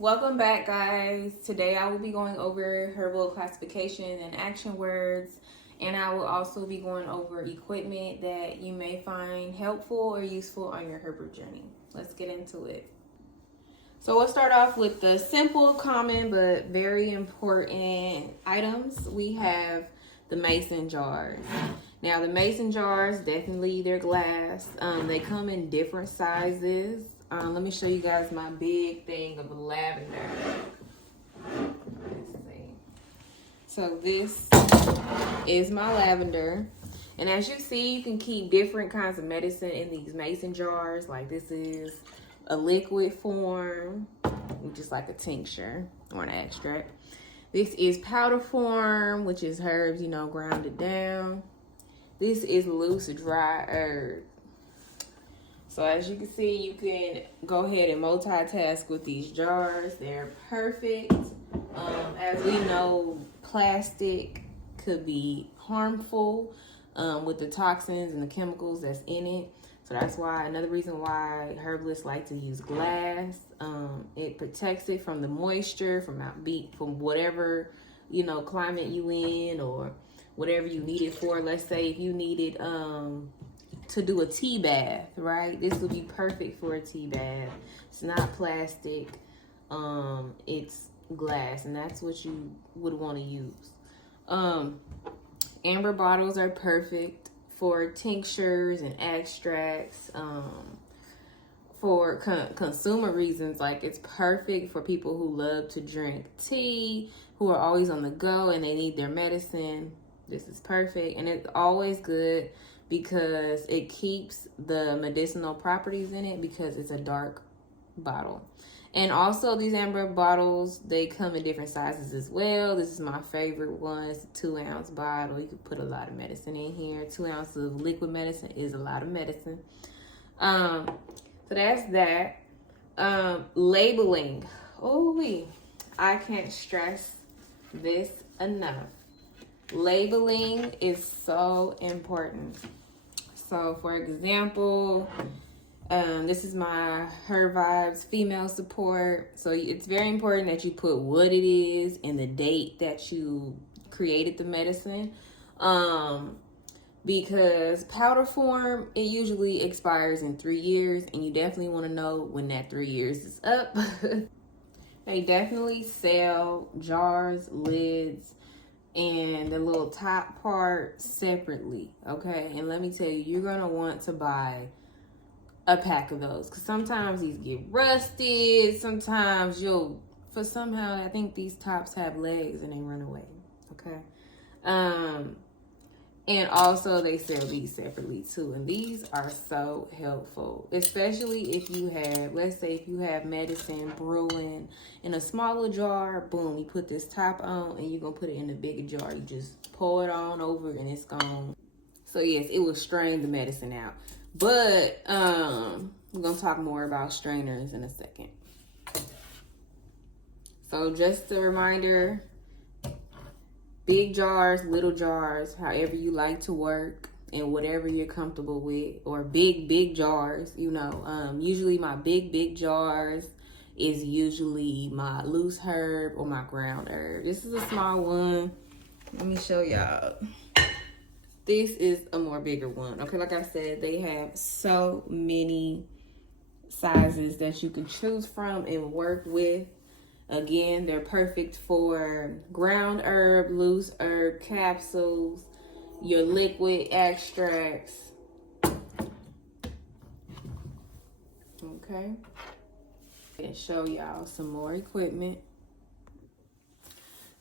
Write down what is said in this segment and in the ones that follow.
Welcome back, guys. Today I will be going over herbal classification and action words, and I will also be going over equipment that you may find helpful or useful on your herbal journey. Let's get into it. So we'll start off with the simple, common, but very important items. We have the mason jars. Now the mason jars, definitely they're glass. They come in different sizes. Let me show you guys my big thing of lavender. Let's see. So this is my lavender. And as you see, you can keep different kinds of medicine in these mason jars. Like this is a liquid form, which is like a tincture or an extract. This is powder form, which is herbs, grounded down. This is loose, dry herb. So as you can see, you can go ahead and multitask with these jars. They're perfect. As we know, plastic could be harmful with the toxins and the chemicals that's in it. So that's why, another reason why herbalists like to use glass. It protects it from the moisture, from whatever, climate you in or whatever you need it for. Let's say if you needed to do a tea bath, right? This would be perfect for a tea bath. It's not plastic. It's glass, and that's what you would want to use. Amber bottles are perfect for tinctures and extracts. For consumer reasons, like it's perfect for people who love to drink tea, who are always on the go and they need their medicine. This is perfect, and it's always good because it keeps the medicinal properties in it because it's a dark bottle. And also these amber bottles, they come in different sizes as well. This is my favorite one. It's a 2-ounce bottle. You can put a lot of medicine in here. 2 ounces of liquid medicine is a lot of medicine. So that's that. Labeling. I can't stress this enough. Labeling is so important. So for example, this is my Her Vibes female support. So it's very important that you put what it is and the date that you created the medicine. Because powder form, it usually expires in 3 years, and you definitely want to know when that 3 years is up. They definitely sell jars, lids, and the little top part separately, okay? And let me tell you, you're gonna want to buy a pack of those because sometimes these get rusted. Sometimes I think these tops have legs and they run away, okay? And also they sell these separately too, and these are so helpful, especially if you have, let's say if you have medicine brewing in a smaller jar. Boom, you put this top on and you're gonna put it in a bigger jar. You just pour it on over and it's gone. So yes, it will strain the medicine out, but we're gonna talk more about strainers in a second. So just a reminder, big jars, little jars, however you like to work and whatever you're comfortable with, or big jars, usually my big jars is usually my loose herb or my ground herb. This is a small one. Let me show y'all. This is a more bigger one. Okay, like I said, they have so many sizes that you can choose from and work with. Again, they're perfect for ground herb, loose herb, capsules, your liquid extracts. Okay. And show y'all some more equipment.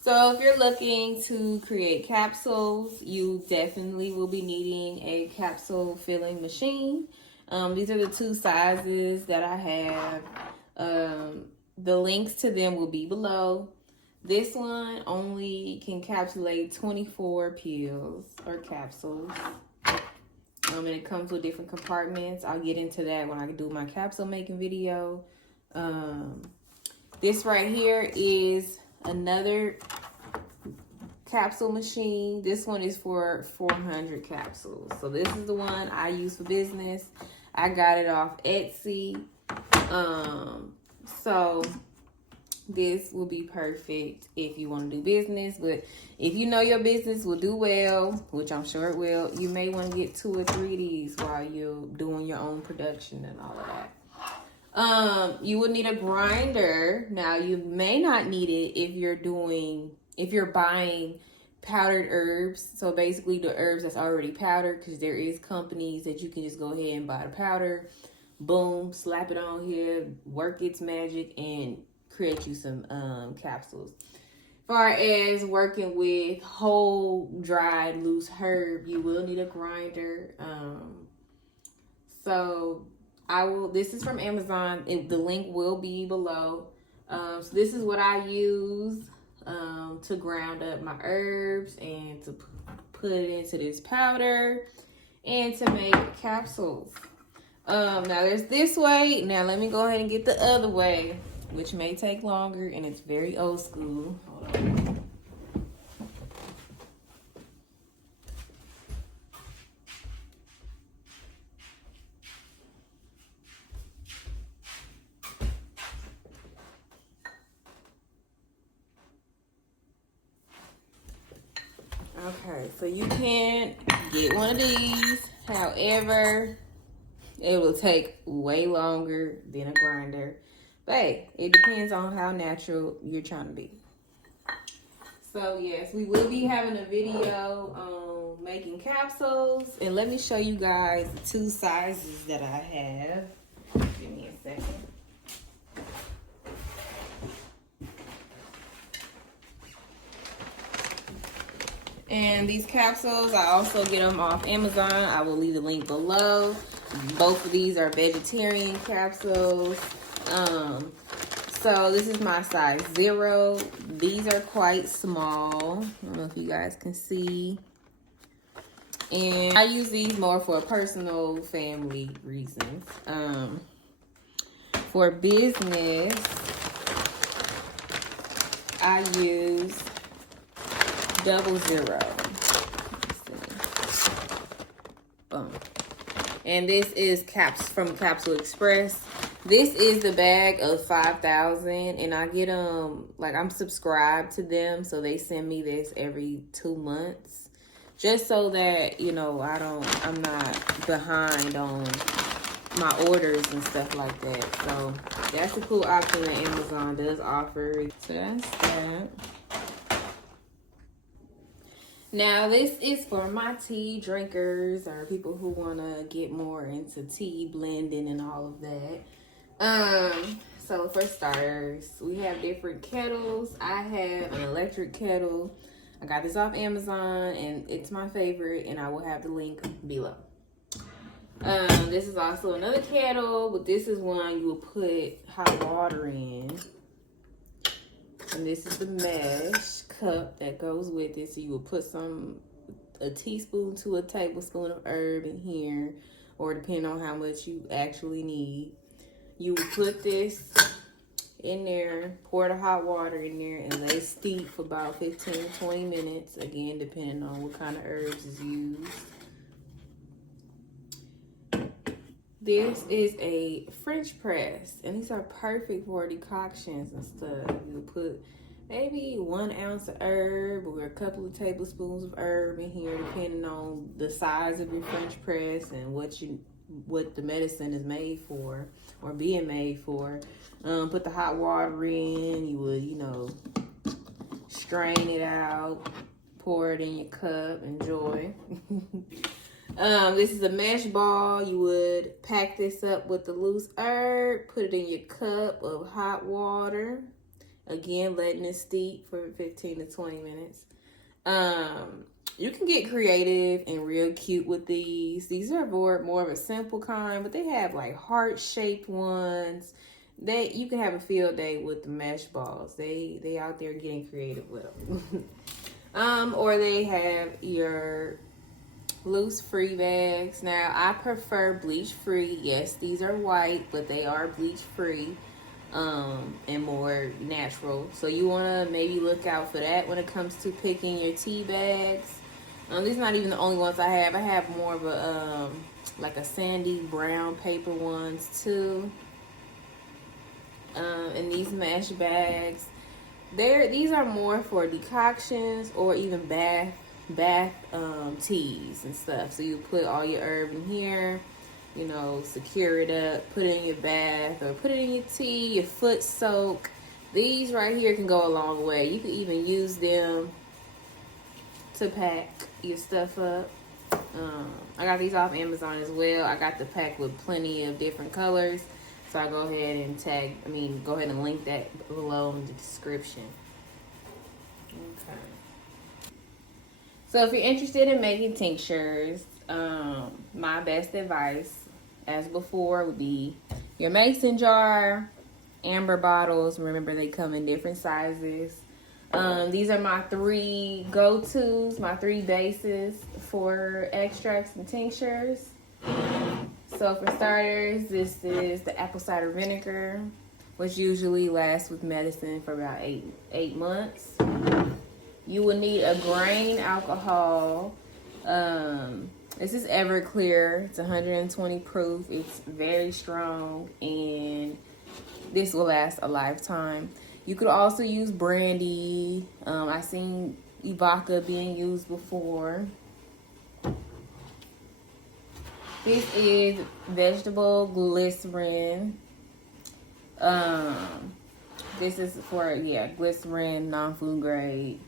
So if you're looking to create capsules, you definitely will be needing a capsule filling machine. These are the 2 sizes that I have. The links to them will be below. This one only can encapsulate 24 pills or capsules. And it comes with different compartments. I'll get into that when I do my capsule making video. This right here is another capsule machine. This one is for 400 capsules. So this is the one I use for business. I got it off Etsy. So this will be perfect if you want to do business. But if you know your business will do well, which I'm sure it will, you may want to get 2 or 3 of these while you're doing your own production and all of that. You would need a grinder. Now, you may not need it if you're buying powdered herbs. So basically the herbs that's already powdered, because there is companies that you can just go ahead and buy the powder, boom, slap it on here, work its magic, and create you some capsules. Far as working with whole dried loose herb, you will need a grinder. This is from Amazon. The link will be below. So this is what I use to ground up my herbs and to put it into this powder and to make capsules. Now there's this way. Now let me go ahead and get the other way, which may take longer and it's very old school. Hold on. Okay, so you can get one of these. However, it will take way longer than a grinder. But hey, it depends on how natural you're trying to be. So yes, we will be having a video on making capsules. And let me show you guys the 2 sizes that I have. Give me a second. And these capsules, I also get them off Amazon. I will leave the link below. Both of these are vegetarian capsules. So this is my size 0. These are quite small. I don't know if you guys can see. And I use these more for personal family reasons. For business, I use 00. Boom. And this is from Capsule Express. This is the bag of 5,000, and I get I'm subscribed to them, so they send me this every 2 months, just so that I'm not behind on my orders and stuff like that. So that's a cool option that Amazon does offer. So that's that. Now, this is for my tea drinkers or people who want to get more into tea blending and all of that. So for starters, we have different kettles. I have an electric kettle. I got this off Amazon and it's my favorite, and I will have the link below. This is also another kettle, but this is one you will put hot water in. And this is the mesh cup that goes with it. So you will put a teaspoon to a tablespoon of herb in here, or depending on how much you actually need. You will put this in there, pour the hot water in there, and let it steep for about 15 to 20 minutes. Again, depending on what kind of herbs is used. This is a French press, and these are perfect for decoctions and stuff. You'll put maybe 1 ounce of herb or a couple of tablespoons of herb in here, depending on the size of your French press and what the medicine is made for or being made for. Put the hot water in. You would, strain it out, pour it in your cup, enjoy. This is a mesh ball. You would pack this up with the loose herb, put it in your cup of hot water. Again, letting it steep for 15 to 20 minutes. You can get creative and real cute with these. These are more of a simple kind, but they have like heart-shaped ones. You can have a field day with the mesh balls. They out there getting creative with them. Or they have your loose free bags. Now, I prefer bleach free. Yes, these are white, but they are bleach free and more natural. So you want to maybe look out for that when it comes to picking your tea bags. These are not even the only ones I have. I have more of a like a sandy brown paper ones too. in these mesh bags. These are more for decoctions or even bath teas and stuff. So you put all your herb in here, you know, secure it up, put it in your bath or put it in your tea, your foot soak. These right here can go a long way. You can even use them to pack your stuff up. I got these off Amazon as well. I got the pack with plenty of different colors. So I go ahead and go ahead and link that below in the description. Okay. So if you're interested in making tinctures, my best advice, as before, would be your mason jar, amber bottles. Remember, they come in different sizes. These are my 3 go-tos, my 3 bases for extracts and tinctures. So for starters, this is the apple cider vinegar, which usually lasts with medicine for about eight months. You will need a grain alcohol. This is Everclear. It's 120 proof. It's very strong, and this will last a lifetime. You could also use brandy. I've seen vodka being used before. This is vegetable glycerin. This is for, glycerin, non-food grade.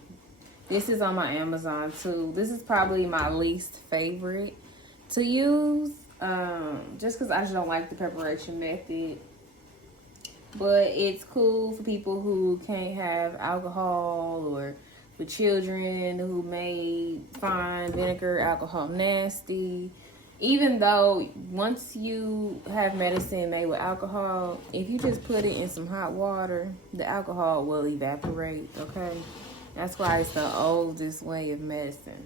This is on my Amazon too. This is probably my least favorite to use, just because I just don't like the preparation method. But it's cool for people who can't have alcohol, or for children who may find vinegar, alcohol nasty. Even though once you have medicine made with alcohol, if you just put it in some hot water, the alcohol will evaporate, okay? That's why it's the oldest way of medicine.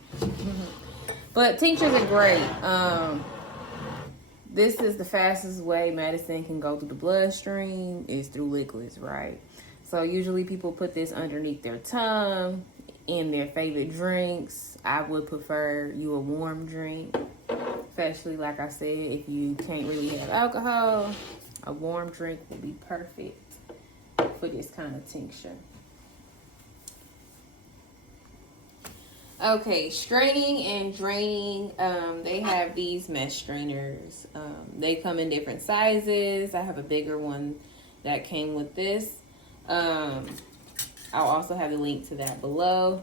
But tinctures are great. This is the fastest way medicine can go through the bloodstream, is through liquids, right? So usually people put this underneath their tongue in their favorite drinks. I would prefer a warm drink, especially like I said, if you can't really have alcohol, a warm drink will be perfect for this kind of tincture. Okay, straining and draining. They have these mesh strainers. They come in different sizes. I have a bigger one that came with this. I'll also have the link to that below.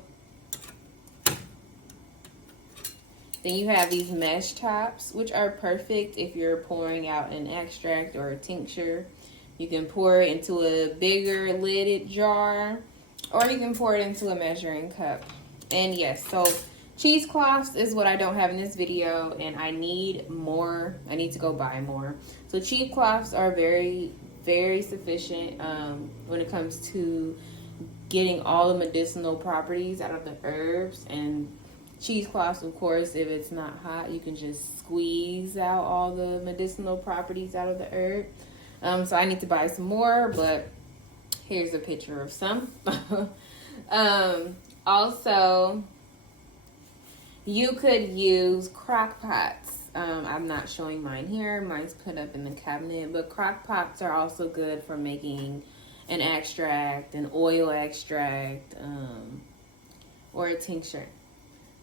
Then you have these mesh tops, which are perfect if you're pouring out an extract or a tincture. You can pour it into a bigger lidded jar, or you can pour it into a measuring cup. And yes, so cheesecloths is what I don't have in this video, and I need more. I need to go buy more. So cheesecloths are very, very sufficient when it comes to getting all the medicinal properties out of the herbs. And cheesecloths, of course, if it's not hot, you can just squeeze out all the medicinal properties out of the herb. So I need to buy some more, but here's a picture of some. Also, you could use crock pots. I'm not showing mine here. Mine's put up in the cabinet, but crock pots are also good for making an extract, an oil extract, or a tincture.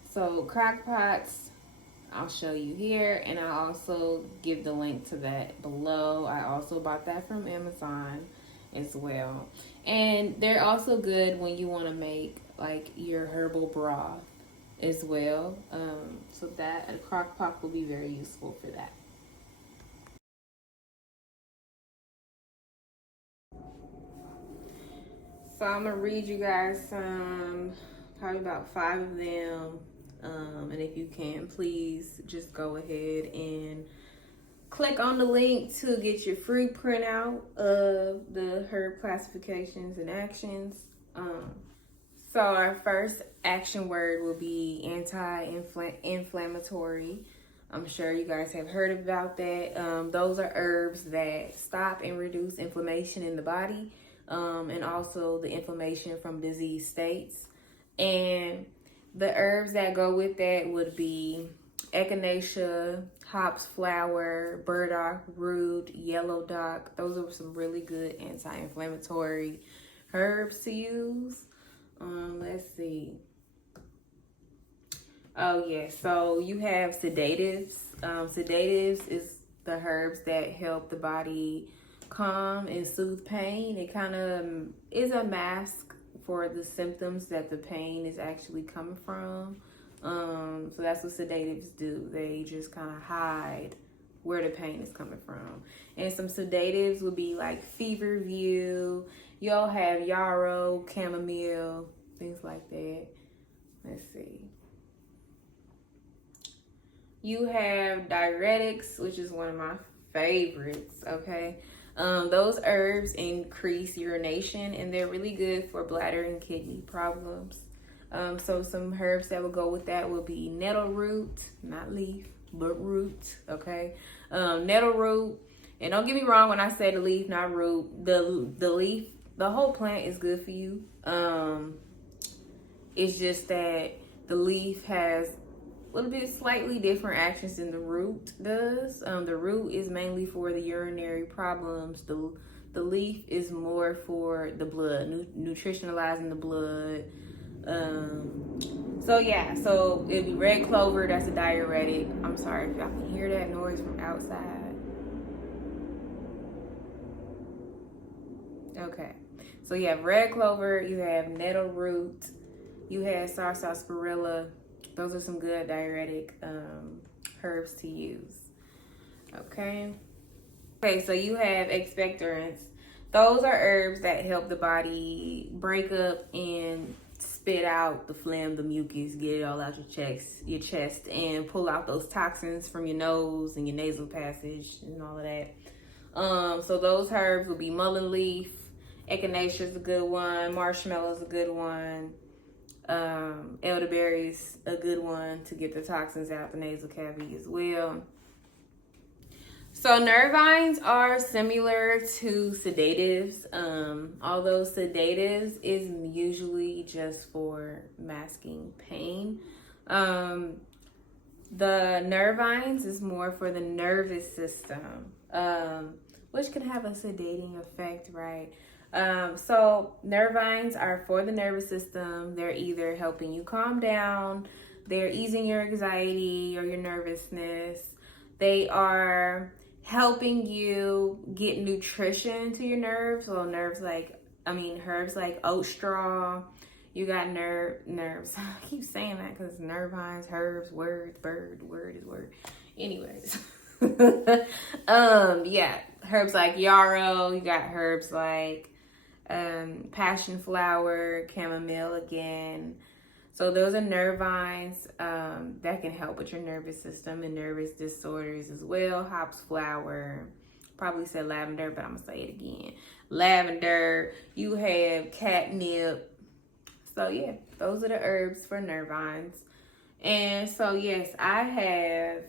So crock pots, I'll show you here, and I'll also give the link to that below. I also bought that from Amazon as well. And they're also good when you want to make like your herbal broth as well. So that a crock pot will be very useful for that. So I'm gonna read you guys some, probably about 5 of them. And if you can, please just go ahead and click on the link to get your free printout of the herb classifications and actions. So our first action word will be anti-inflammatory. I'm sure you guys have heard about that. Those are herbs that stop and reduce inflammation in the body, and also the inflammation from disease states. And the herbs that go with that would be echinacea, hops flower, burdock root, yellow dock. Those are some really good anti-inflammatory herbs to use. Let's see. Oh yeah, so you have sedatives. Sedatives is the herbs that help the body calm and soothe pain. It kind of is a mask for the symptoms that the pain is actually coming from. So that's what sedatives do. They just kind of hide where the pain is coming from. And some sedatives would be like Feverview. You'll have yarrow, chamomile, things like that. Let's see. You have diuretics, which is one of my favorites, okay? Those herbs increase urination, and they're really good for bladder and kidney problems. So some herbs that would go with that would be nettle root, not leaf, but root, okay? Nettle root, and don't get me wrong when I say the leaf, not root. The leaf, the whole plant is good for you. It's just that the leaf has a little bit slightly different actions than the root does. The root is mainly for the urinary problems. The leaf is more for the blood, nutritionalizing the blood. So yeah, so it'd be red clover, that's a diuretic. I'm sorry if y'all can hear that noise from outside. Okay, so you have red clover, you have nettle root, you have sarsaparilla. Those are some good diuretic herbs to use. Okay, so you have expectorants. Those are herbs that help the body break up and spit out the phlegm, the mucus, get it all out your chest, and pull out those toxins from your nose and your nasal passage and all of that. So those herbs will be mullein leaf, echinacea is a good one, marshmallow is a good one, elderberries a good one to get the toxins out the nasal cavity as well. So nervines are similar to sedatives, although sedatives is usually just for masking pain. The nervines is more for the nervous system, which can have a sedating effect, right? So nervines are for the nervous system. They're either helping you calm down, they're easing your anxiety or your nervousness. They are helping you get nutrition to your nerves. So herbs like oat straw. You got nerves. I keep saying that because nervines, herbs, words, word is word. Anyways. Yeah, herbs like yarrow. You got herbs like passion flower, chamomile again. So those are nervines that can help with your nervous system and nervous disorders as well. Hops flower, probably said lavender, but I'm gonna say it again. Lavender, you have catnip. So yeah, those are the herbs for nervines. And so yes, I have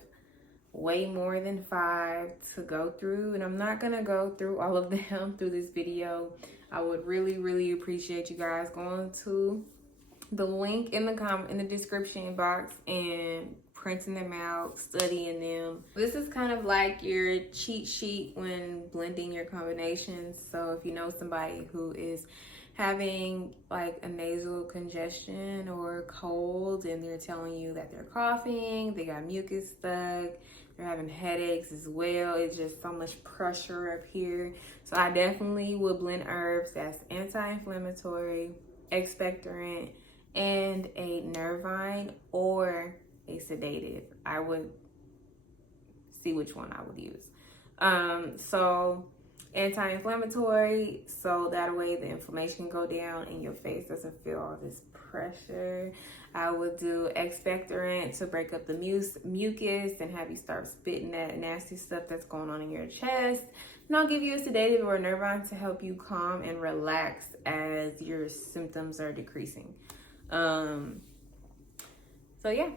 way more than 5 to go through, and I'm not gonna go through all of them through this video. I would really appreciate you guys going to the link in the description box and printing them out, studying them. This is kind of like your cheat sheet when blending your combinations. So if you know somebody who is having like a nasal congestion or cold and they're telling you that they're coughing, they got mucus stuck, they're having headaches as well, it's just so much pressure up here. So I definitely would blend herbs that's anti-inflammatory, expectorant, and a nervine or a sedative. I would see which one I would use. So anti-inflammatory, so that way the inflammation can go down and your face doesn't feel all this pressure. I would do expectorant to break up the mucus and have you start spitting that nasty stuff that's going on in your chest. And I'll give you a sedative or a nervine to help you calm and relax as your symptoms are decreasing. So yeah,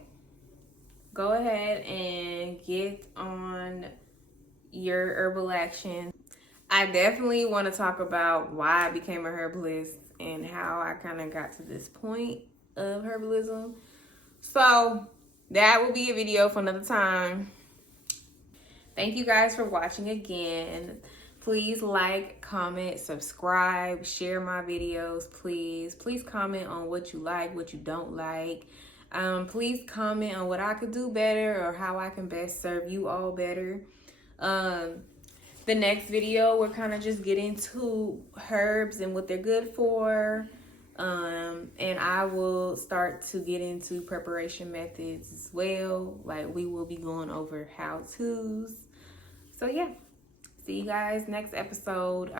go ahead and get on your herbal action. I definitely want to talk about why I became a herbalist and how I kind of got to this point of herbalism. So that will be a video for another time. Thank you guys for watching again. Please like, comment, subscribe, share my videos, please. Please comment on what you like, what you don't like. Please comment on what I could do better or how I can best serve you all better. The next video, we're kind of just getting to herbs and what they're good for. And I will start to get into preparation methods as well. Like, we will be going over how-tos. So yeah, see you guys next episode.